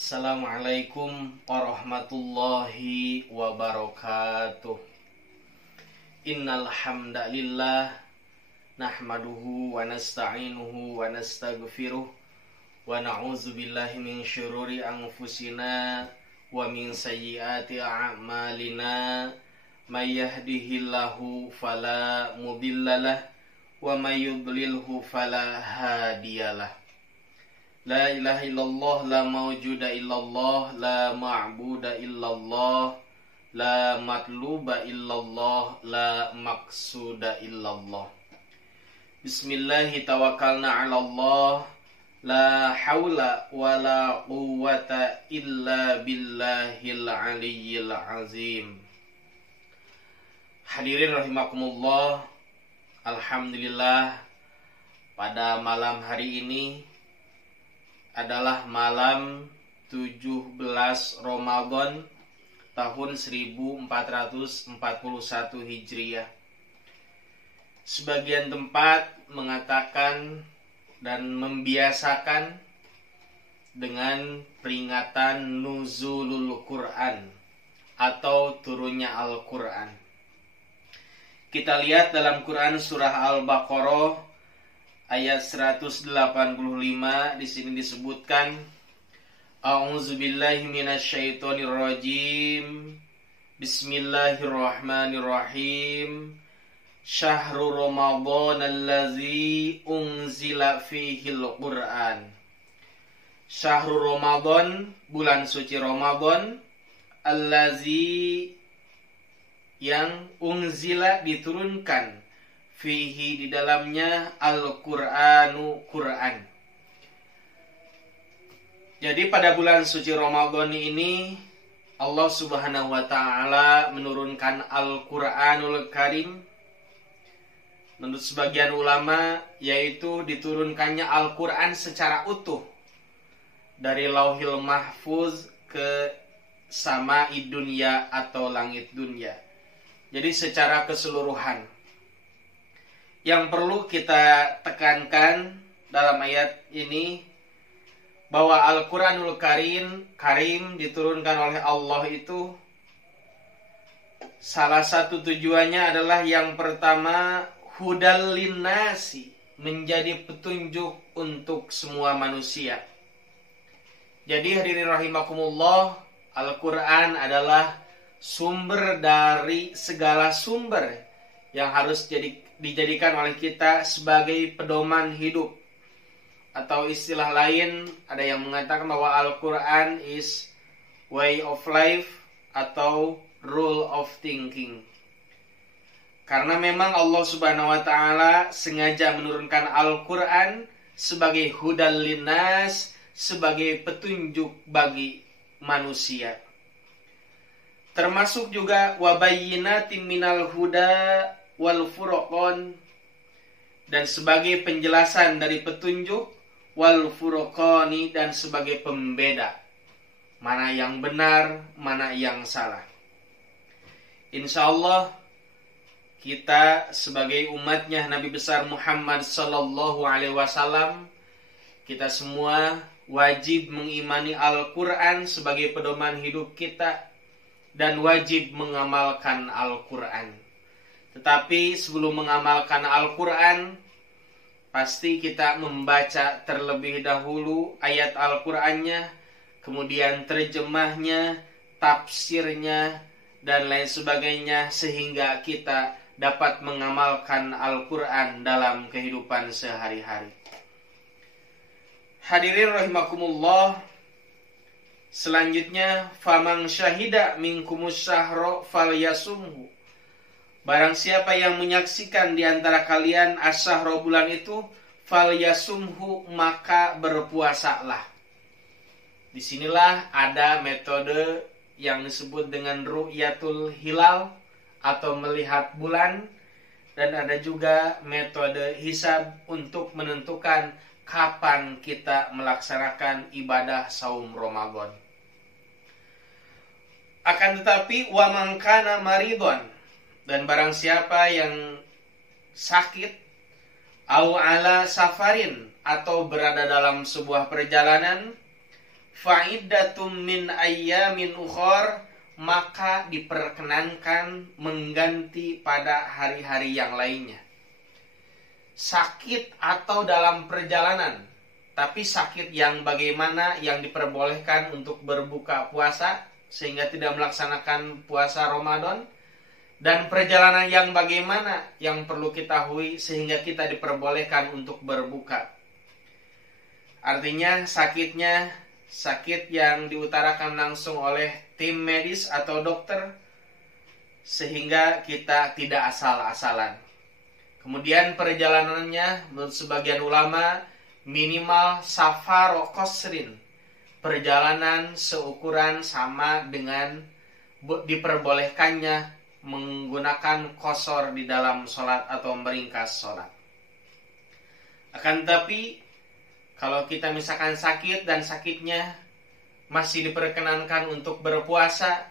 Assalamualaikum warahmatullahi wabarakatuh. Innal hamdalillah nahmaduhu wa nasta'inuhu wa nastaghfiruh wa na'udzu billahi min syururi anfusina wa min sayyiati a'malina. May yahdihillahu fala mudhillalah wa may yudlilhu fala hadiyalah. La ilaha illallah, la mawjuda illallah, la ma'buda illallah, la matluba illallah, la maqsuda illallah. Bismillahi tawakkalna ala Allah, la hawla wa la quwwata illa billahil aliyyil azim. Hadirin rahimakumullah, alhamdulillah pada malam hari ini adalah malam 17 Ramadan tahun 1441 Hijriah. Sebagian tempat mengatakan dan membiasakan dengan peringatan Nuzulul Quran atau turunnya Al-Quran. Kita lihat dalam Quran surah Al-Baqarah ayat 185 di sini disebutkan A'udzubillahi minasyaitonirrajim. Bismillahirrahmanirrahim. Syahrul Ramadan allazi unzila fihil Qur'an. Syahrul Ramadan, bulan suci Ramadan, allazi yang unzila diturunkan, fihi di dalamnya Al-Qur'anu Quran. Jadi pada bulan suci Ramadan ini Allah Subhanahu wa taala menurunkan Al-Qur'anul Karim. Menurut sebagian ulama yaitu diturunkannya Al-Qur'an secara utuh dari Lauhil Mahfuz ke Sama'id Dunya atau langit dunia. Jadi secara keseluruhan. Yang perlu kita tekankan dalam ayat ini bahwa Al-Quranul Karim diturunkan oleh Allah itu salah satu tujuannya adalah yang pertama hudal linnasi, menjadi petunjuk untuk semua manusia. Jadi hadirin rahimakumullah, Al-Quran adalah sumber dari segala sumber yang harus dijadikan oleh kita sebagai pedoman hidup. Atau istilah lain, ada yang mengatakan bahwa Al-Quran is way of life atau rule of thinking. Karena memang Allah Subhanahu wa taala sengaja menurunkan Al-Quran sebagai hudal linnas, sebagai petunjuk bagi manusia. Termasuk juga wabayyinatin minal huda wal furqan, dan sebagai penjelasan dari petunjuk, wal furqani, dan sebagai pembeda mana yang benar, mana yang salah. Insyaallah kita sebagai umatnya Nabi besar Muhammad sallallahu alaihi wasallam, kita semua wajib mengimani Al-Quran sebagai pedoman hidup kita dan wajib mengamalkan Al-Quran. Tetapi sebelum mengamalkan Al-Quran, pasti kita membaca terlebih dahulu ayat Al-Qurannya, kemudian terjemahnya, tafsirnya, dan lain sebagainya, sehingga kita dapat mengamalkan Al-Quran dalam kehidupan sehari-hari. Hadirin rahimakumullah, selanjutnya faman syahida minkumus syahra falyasumhu. Barang siapa yang menyaksikan di antara kalian asyhara, bulan itu, falyasumhu, maka berpuasalah. Disinilah ada metode yang disebut dengan ru'yatul hilal atau melihat bulan, dan ada juga metode hisab untuk menentukan kapan kita melaksanakan ibadah saum Ramadan. Akan tetapi wa man kana maridon, dan barang siapa yang sakit, au ala safarin, atau berada dalam sebuah perjalanan, fa'iddatum min ayyamin ukhor, maka diperkenankan mengganti pada hari-hari yang lainnya. Sakit atau dalam perjalanan, tapi sakit yang bagaimana yang diperbolehkan untuk berbuka puasa sehingga tidak melaksanakan puasa Ramadan, dan perjalanan yang bagaimana yang perlu kita ketahui sehingga kita diperbolehkan untuk berbuka. Artinya sakitnya sakit yang diutarakan langsung oleh tim medis atau dokter sehingga kita tidak asal-asalan. Kemudian perjalanannya menurut sebagian ulama minimal safar qasrin, perjalanan seukuran sama dengan diperbolehkannya menggunakan qasar di dalam sholat atau meringkas sholat. Akan tetapi kalau kita misalkan sakit dan sakitnya masih diperkenankan untuk berpuasa,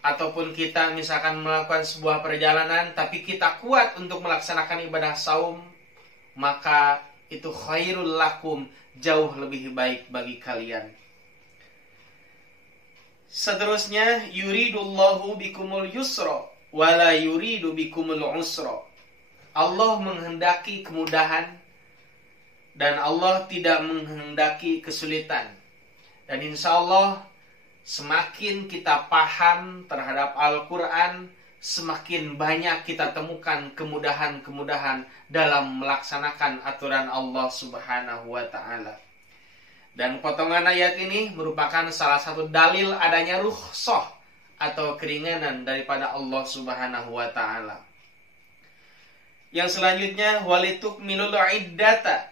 ataupun kita misalkan melakukan sebuah perjalanan tapi kita kuat untuk melaksanakan ibadah saum, maka itu khairul lakum, jauh lebih baik bagi kalian. Seterusnya, yuridullahu bikumul yusra wala yuridu bikumul usra. Allah menghendaki kemudahan dan Allah tidak menghendaki kesulitan. Dan insya Allah semakin kita paham terhadap Al-Quran, semakin banyak kita temukan kemudahan-kemudahan dalam melaksanakan aturan Allah Subhanahu wa Ta'ala. Dan potongan ayat ini merupakan salah satu dalil adanya rukhsah atau keringanan daripada Allah Subhanahu wa Ta'ala. Yang selanjutnya, walitukmilul iddata.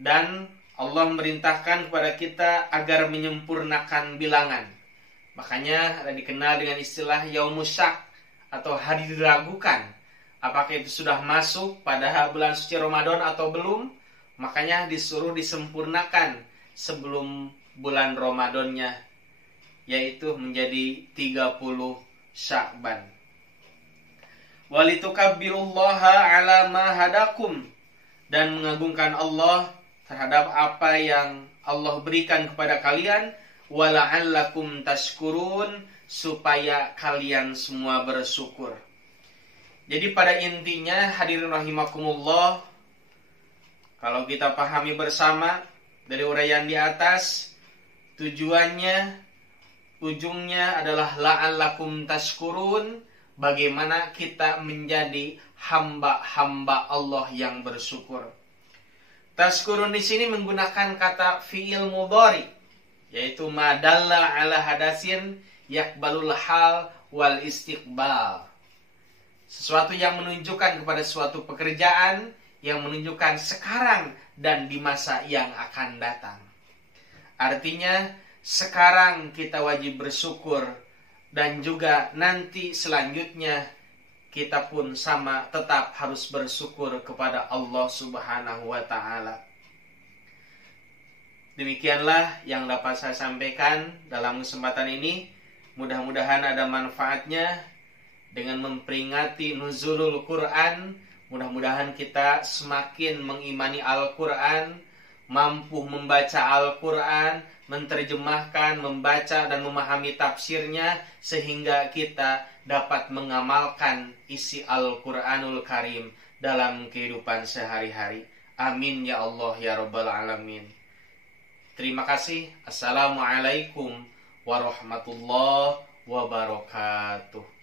Dan Allah memerintahkan kepada kita agar menyempurnakan bilangan. Makanya ada dikenal dengan istilah Yaumus Syak atau hari diragukan. Apakah itu sudah masuk pada bulan suci Ramadan atau belum? Makanya disuruh disempurnakan sebelum bulan Ramadannya, yaitu menjadi 30 Sya'ban. Walitukabbirullaha ala ma hadakum, dan mengagungkan Allah terhadap apa yang Allah berikan kepada kalian, wala'allakum tashkurun, supaya kalian semua bersyukur. Jadi pada intinya hadirin rahimakumullah, kalau kita pahami bersama dari uraian di atas, tujuannya, ujungnya adalah la'allakum tashkurun, bagaimana kita menjadi hamba-hamba Allah yang bersyukur. Tashkurun di sini menggunakan kata fi'il mudhari, yaitu madalla ala hadasin yakbalul hal wal istiqbal. Sesuatu yang menunjukkan kepada suatu pekerjaan yang menunjukkan sekarang dan di masa yang akan datang. Artinya sekarang kita wajib bersyukur, dan juga nanti selanjutnya kita pun sama tetap harus bersyukur kepada Allah Subhanahu wa Ta'ala. Demikianlah yang dapat saya sampaikan dalam kesempatan ini. Mudah-mudahan ada manfaatnya dengan memperingati nuzulul Quran. Mudah-mudahan kita semakin mengimani Al-Quran, mampu membaca Al-Quran, menerjemahkan, membaca dan memahami tafsirnya, sehingga kita dapat mengamalkan isi Al-Quranul Karim dalam kehidupan sehari-hari. Amin ya Allah ya Rabbal Alamin. Terima kasih. Assalamualaikum warahmatullahi wabarakatuh.